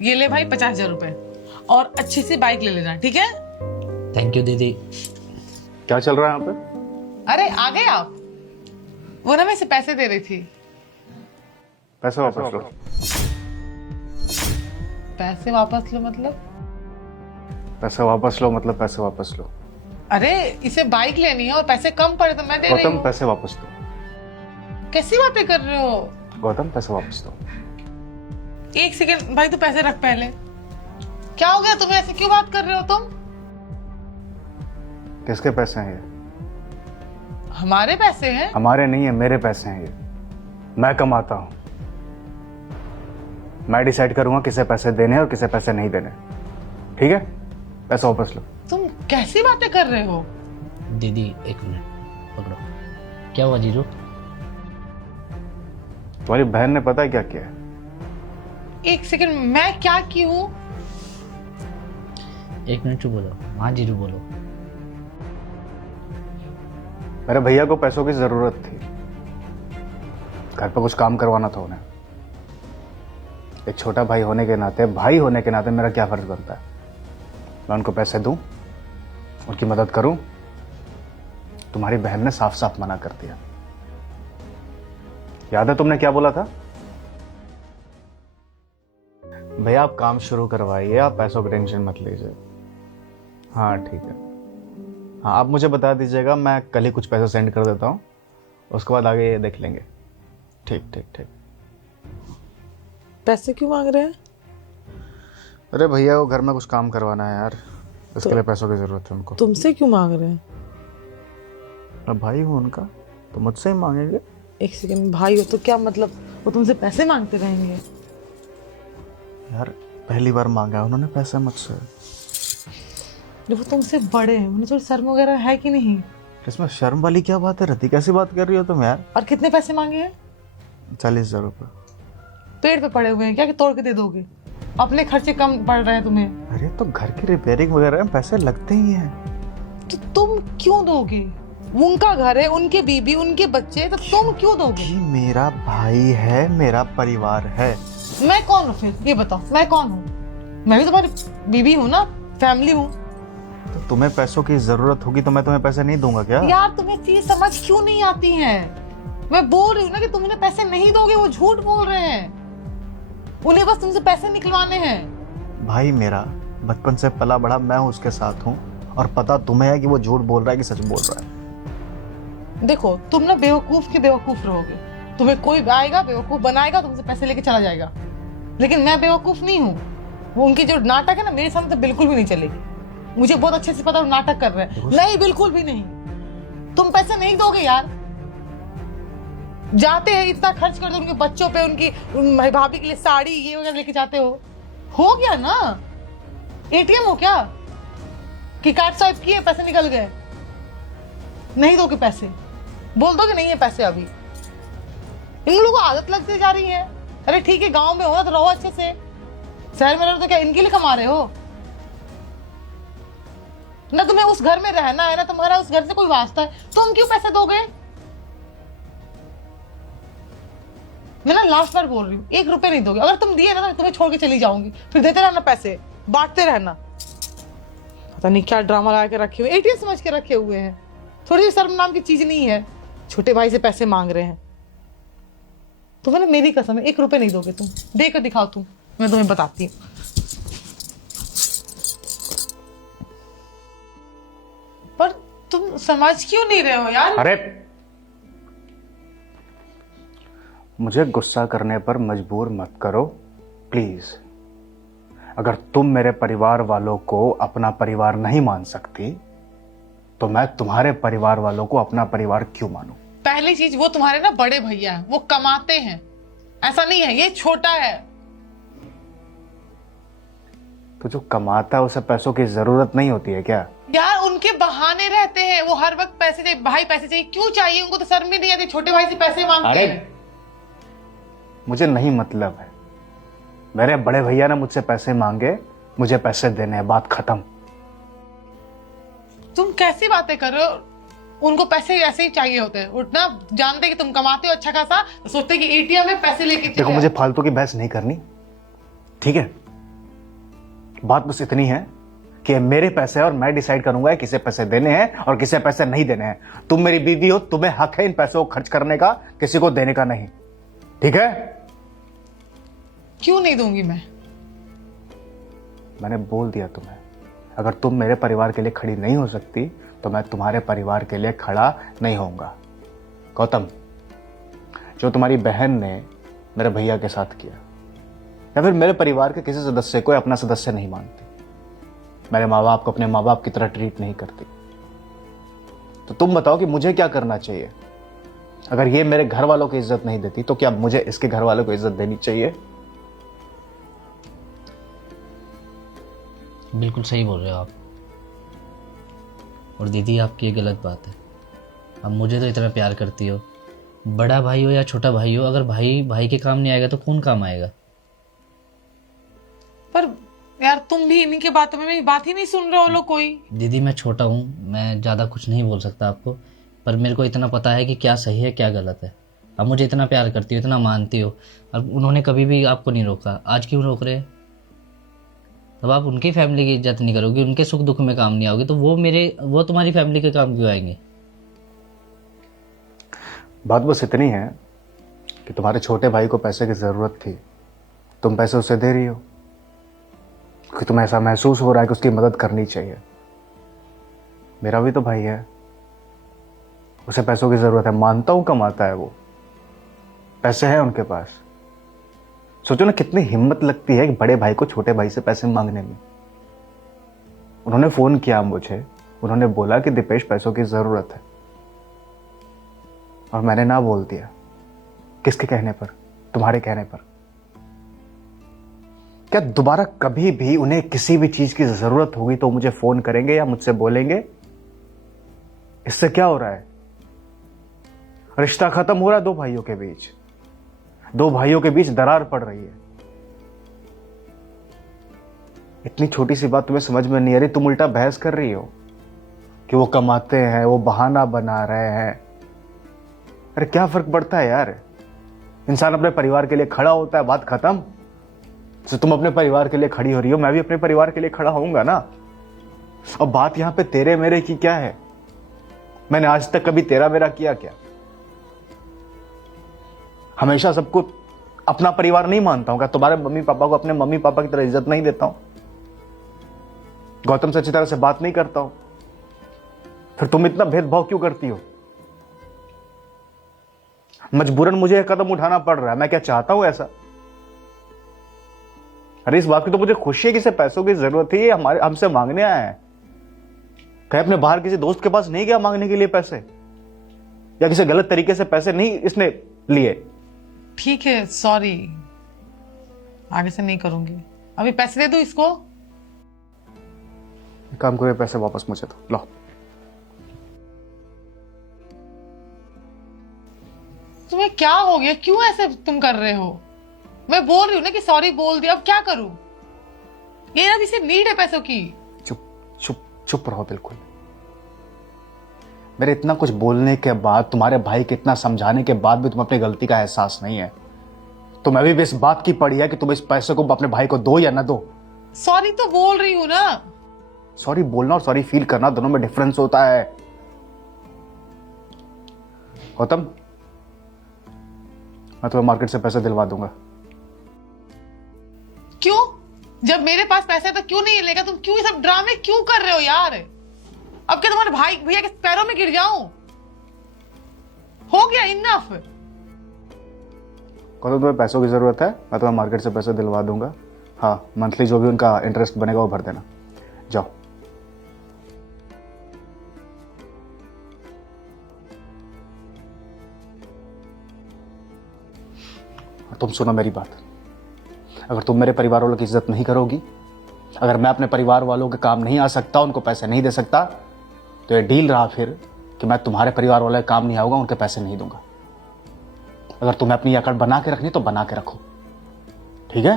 ये ले भाई 50,000 रुपए और अच्छी सी बाइक ले लेना, ठीक है? थैंक यू दीदी। क्या चल रहा है यहाँ पे? अरे आ गए आप? वो ना मैं इसे पैसे दे रही थी। पैसे वापस लो। पैसे वापस लो मतलब? पैसे वापस लो मतलब पैसे वापस लो। अरे इसे बाइक लेनी है और पैसे कम पड़े तो मैं दे रही गौतम हूँ। पैसे वापस दो। कैसी बातें कर रहे हो? गौतम पैसे वापस दो। एक सेकंड भाई, तू पैसे रख पहले। क्या हो गया तुम्हें, ऐसे क्यों बात कर रहे हो तुम? किसके पैसे हैं ये? हमारे पैसे हैं। हमारे नहीं है, मेरे पैसे हैं ये। मैं कमाता हूँ, मैं डिसाइड करूंगा किसे पैसे देने और किसे पैसे नहीं देने। ठीक है, पैसे वापस लो। तुम कैसी बातें कर रहे हो? दीदी एक मिनट पकड़ो। क्या हुआ जीजू? तुम्हारी बहन ने पता है क्या किया है? एक सेकंड, मैं क्या की हूँ? एक मिनट चुप बोलो। हाँ जीजू बोलो। मेरे भैया को पैसों की जरूरत थी, घर पर कुछ काम करवाना था उन्हें। एक छोटा भाई होने के नाते, भाई होने के नाते मेरा क्या फर्ज बनता है? मैं उनको पैसे दूं, उनकी मदद करूं। तुम्हारी बहन ने साफ साफ मना कर दिया। याद है तुमने क्या बोला था? भैया आप काम शुरू करवाइए, आप पैसों की टेंशन मत लीजिए। हाँ ठीक है, हाँ आप मुझे बता दीजिएगा, मैं कल ही कुछ पैसे सेंड कर देता हूँ, उसके बाद आगे देख लेंगे। ठीक ठीक ठीक। पैसे क्यों मांग रहे हैं? अरे भैया वो घर में कुछ काम करवाना है यार, इसके लिए पैसों की जरूरत है उनको। तुमसे क्यों मांग रहे हैं? मैं भाई हूँ उनका, तो मुझसे ही मांगेंगे। एक सेकंड, भाई हो तो क्या मतलब वो तुमसे पैसे मांगते रहेंगे? यार पहली बार मांगा है उन्होंने पैसे मुझसे। जब वो तुमसे बड़े हैं, उन्हें थोड़ी शर्म वगैरह है कि नहीं? इसमें शर्म वाली क्या बात है रति, कैसी बात कर रही हो तुम यार? और कितने पैसे मांगे हैं? 40,000 रुपये। पेड़ पे पड़े हुए हैं क्या कि तोड़ के दे दोगे? अपने खर्चे कम पड़ रहे हैं तुम्हें। अरे तो घर की रिपेयरिंग वगैरह में पैसे लगते ही हैं। तो तुम क्यों दोगे? उनका घर है, उनके बीबी, उनके बच्चे, तो तुम क्यों दोगे? कि मेरा भाई है, मेरा परिवार है। मैं कौन हूँ फिर, ये बताओ, मैं कौन हूँ? मैं भी तुम्हारी बीबी हूँ ना, फैमिली हूँ। तो तुम्हें पैसों की जरूरत होगी तो मैं तुम्हें पैसे नहीं दूंगा क्या? यार तुम्हें चीज समझ क्यों नहीं आती है? मैं बोल रही हूँ ना कि तुम उन्हें पैसे नहीं दोगे, वो झूठ बोल रहे हैं। उन्हें बस तुमसे पैसे निकलवाने हैं। भाई मेरा बचपन से पला बड़ा मैं उसके साथ हूँ, और पता तुम्हें है कि वो झूठ बोल रहा है कि सच बोल रहा है। देखो तुम ना बेवकूफ के बेवकूफ रहोगे। तुम्हें कोई आएगा बेवकूफ बनाएगा, तुमसे पैसे लेके चला जाएगा। लेकिन मैं बेवकूफ नहीं हूँ। वो उनकी जो नाटक है ना, मेरे सामने तो बिल्कुल भी नहीं चलेगी। मुझे बहुत अच्छे से पता है वो नाटक कर रहे हैं। नहीं, बिल्कुल भी नहीं। तुम पैसे नहीं दोगे यार। जाते हैं इतना खर्च कर दो उनके बच्चों पे, उनकी भाभी के लिए साड़ी ये वगैरह लेके जाते हो गया ना? एटीएम हो क्या कि कार्ड स्वाइप किए पैसे निकल गए? नहीं दोगे पैसे? बोल दो कि नहीं है पैसे अभी। इन लोगों को आदत लगती जा रही है। अरे ठीक है, गांव में हो ना तो रहो अच्छे से, शहर में रहो तो क्या इनके लिए कमा रहे हो? ना तुम्हें उस घर में रहना है, ना तुम्हारा उस घर से कोई वास्ता है, तुम क्यों पैसे दोगे? मैं ना लास्ट बार बोल रही हूँ, 1 रुपए नहीं दोगे। अगर तुम दिए ना तो तुम्हें छोड़ के चली जाऊंगी। फिर देते रहना पैसे, बांटते रहना। पता नहीं क्या ड्रामा लगा के रखे हुए, एटीएम समझ के रखे हुए हैं। थोड़ी सी शर्म नाम की चीज नहीं है। छोटे भाई से पैसे मांग रहे हैं। तुम्हें ना मेरी कसम है, 1 रुपए नहीं दोगे तुम। देकर दिखाओ तुम, मैं तुम्हें बताती हूँ। पर तुम समझ क्यों नहीं रहे हो यार? अरे मुझे गुस्सा करने पर मजबूर मत करो प्लीज। अगर तुम मेरे परिवार वालों को अपना परिवार नहीं मान सकती, तो मैं तुम्हारे परिवार वालों को अपना परिवार क्यों मानूं? पहली चीज, वो तुम्हारे ना बड़े भैया हैं, वो कमाते हैं। ऐसा नहीं है ये छोटा है। तो जो कमाता है उसे पैसों की जरूरत नहीं होती है क्या? यार उनके बहाने रहते हैं, वो हर वक्त पैसे चाहिए, भाई पैसे चाहिए। क्यों चाहिए? उनको तो शर्म भी नहीं आती, छोटे भाई से पैसे मांगते हैं। मुझे नहीं मतलब है। मेरे बड़े भैया ने मुझसे पैसे मांगे, मुझे पैसे देने हैं, बात खत्म। तुम कैसी बातें कर रहे हो? उनको पैसे ऐसे ही चाहिए होते हैं। उठना जानते कि तुम कमाते हो अच्छा खासा, तो सोचते कि एटीएम में पैसे लेके देखो मुझे फालतू की बहस नहीं करनी, ठीक है? बात बस इतनी है कि ये मेरे पैसे हैं और मैं डिसाइड करूंगा किसे पैसे देने हैं और किसे पैसे नहीं देने हैं। तुम मेरी बीवी हो, तुम्हें हक है इन पैसों को खर्च करने का, किसी को देने का नहीं। ठीक है? क्यों नहीं दूंगी मैं? मैंने बोल दिया तुम्हें, अगर तुम मेरे परिवार के लिए खड़ी नहीं हो सकती तो मैं तुम्हारे परिवार के लिए खड़ा नहीं होऊंगा। गौतम, जो तुम्हारी बहन ने मेरे भैया के साथ किया, या फिर मेरे परिवार के किसी सदस्य को अपना सदस्य नहीं मानती, मेरे माँ बाप को अपने माँ बाप की तरह ट्रीट नहीं करती, तो तुम बताओ कि मुझे क्या करना चाहिए? अगर ये मेरे घर वालों की इज्जत नहीं देती तो क्या मुझे इसके घर वालों को इज्जत देनी चाहिए? बिल्कुल सही बोल रहे हो आप। और दीदी, आपकी ये गलत बात है। अब मुझे तो इतना प्यार करती हो, बड़ा भाई हो या छोटा भाई हो, अगर भाई भाई के काम नहीं आएगा तो कौन काम आएगा? पर यार तुम भी इन्हीं के बातों में मेरी बात ही नहीं सुन रहे हो लोग कोई। दीदी, मैं छोटा हूँ, मैं ज़्यादा कुछ नहीं बोल सकता आपको, पर मेरे को इतना पता है कि क्या सही है क्या गलत है। आप मुझे इतना प्यार करती हो, इतना मानती हो, और उन्होंने कभी भी आपको नहीं रोका, आज क्यों रोक रहे हैं? तब आप उनकी फैमिली की इज्जत नहीं करोगे, उनके सुख दुख में काम नहीं आओगे, तो वो तुम्हारी फैमिली के काम क्यों आएंगे? बात बस इतनी है कि तुम्हारे छोटे भाई को पैसे की जरूरत थी, तुम पैसे उसे दे रही हो कि तुम्हें ऐसा महसूस हो रहा है कि उसकी मदद करनी चाहिए। मेरा भी तो भाई है, उसे पैसों की जरूरत है, मानता हूं कमाता है वो, पैसे हैं उनके पास। सोचो ना कितनी हिम्मत लगती है एक बड़े भाई को छोटे भाई से पैसे मांगने में। उन्होंने फोन किया मुझे, उन्होंने बोला कि दीपेश पैसों की जरूरत है, और मैंने ना बोल दिया। किसके कहने पर? तुम्हारे कहने पर। क्या दोबारा कभी भी उन्हें किसी भी चीज की जरूरत होगी तो मुझे फोन करेंगे या मुझसे बोलेंगे? इससे क्या हो रहा है? रिश्ता खत्म हो रहा है दो भाइयों के बीच, दो भाइयों के बीच दरार पड़ रही है। इतनी छोटी सी बात तुम्हें समझ में नहीं आ रही, तुम उल्टा बहस कर रही हो कि वो कमाते हैं, वो बहाना बना रहे हैं। अरे क्या फर्क पड़ता है यार, इंसान अपने परिवार के लिए खड़ा होता है, बात खत्म। तो तुम अपने परिवार के लिए खड़ी हो रही हो, मैं भी अपने परिवार के लिए खड़ा होऊंगा ना। और बात यहां पे तेरे मेरे की क्या है? मैंने आज तक कभी तेरा मेरा किया क्या? हमेशा सबको अपना परिवार नहीं मानता हूं क्या? तुम्हारे मम्मी पापा को अपने मम्मी पापा की तरह इज्जत नहीं देता हूं? गौतम से अच्छी तरह से बात नहीं करता हूं? फिर तुम इतना भेदभाव क्यों करती हो? मजबूरन मुझे यह कदम उठाना पड़ रहा है, मैं क्या चाहता हूं ऐसा? अरे इस बात की तो मुझे खुशी है कि इसे पैसों की जरूरत है, ये हमसे मांगने आया है। कहीं अपने बाहर किसी दोस्त के पास नहीं गया मांगने के लिए पैसे, या किसी गलत तरीके से पैसे नहीं इसने लिए। ठीक है, सॉरी, आगे से नहीं करूंगी। अभी पैसे दे दो इसको। एक काम करो, पैसे वापस मुझे दो, लो। तुम्हें क्या हो गया? क्यों ऐसे तुम कर रहे हो? मैं बोल रही हूँ ना कि सॉरी बोल दिया, अब क्या करूं? ये अभी सिर्फ नीड है पैसों की। चुप चुप चुप रहो बिल्कुल। मेरे इतना कुछ बोलने के बाद, तुम्हारे भाई के इतना समझाने के बाद भी तुम अपनी गलती का एहसास नहीं है। तुम अभी भी इस बात की पड़ी है कि तुम इस पैसे को अपने भाई को दो या ना दो। सॉरी तो बोल रही हूँ ना। सॉरी बोलना और सॉरी फील करना दोनों में डिफरेंस होता है। गौतम, मैं तुम्हें मार्केट से पैसे दिलवा दूंगा। क्यों? जब मेरे पास पैसे तो क्यों नहीं लेगा? तुम क्यों ये सब ड्रामे क्यों कर रहे हो यार? अब क्या तुम्हारे भाई भैया के पैरों में गिर जाऊं? हो गया इनफ। गौतम, तुम्हें पैसों की जरूरत है, मैं तुम्हें मार्केट से पैसे दिलवा दूंगा। हाँ, मंथली जो भी उनका इंटरेस्ट बनेगा वो भर देना। जाओ। और तुम सुनो मेरी बात, अगर तुम मेरे परिवार वालों की इज्जत नहीं करोगी, अगर मैं अपने परिवार वालों के काम नहीं आ सकता, उनको पैसे नहीं दे सकता, तो ये डील रहा फिर कि मैं तुम्हारे परिवार वालों के काम नहीं आऊंगा, उनके पैसे नहीं दूंगा। अगर तुम्हें अपनी अकड़ बना के रखनी तो बना के रखो, ठीक है?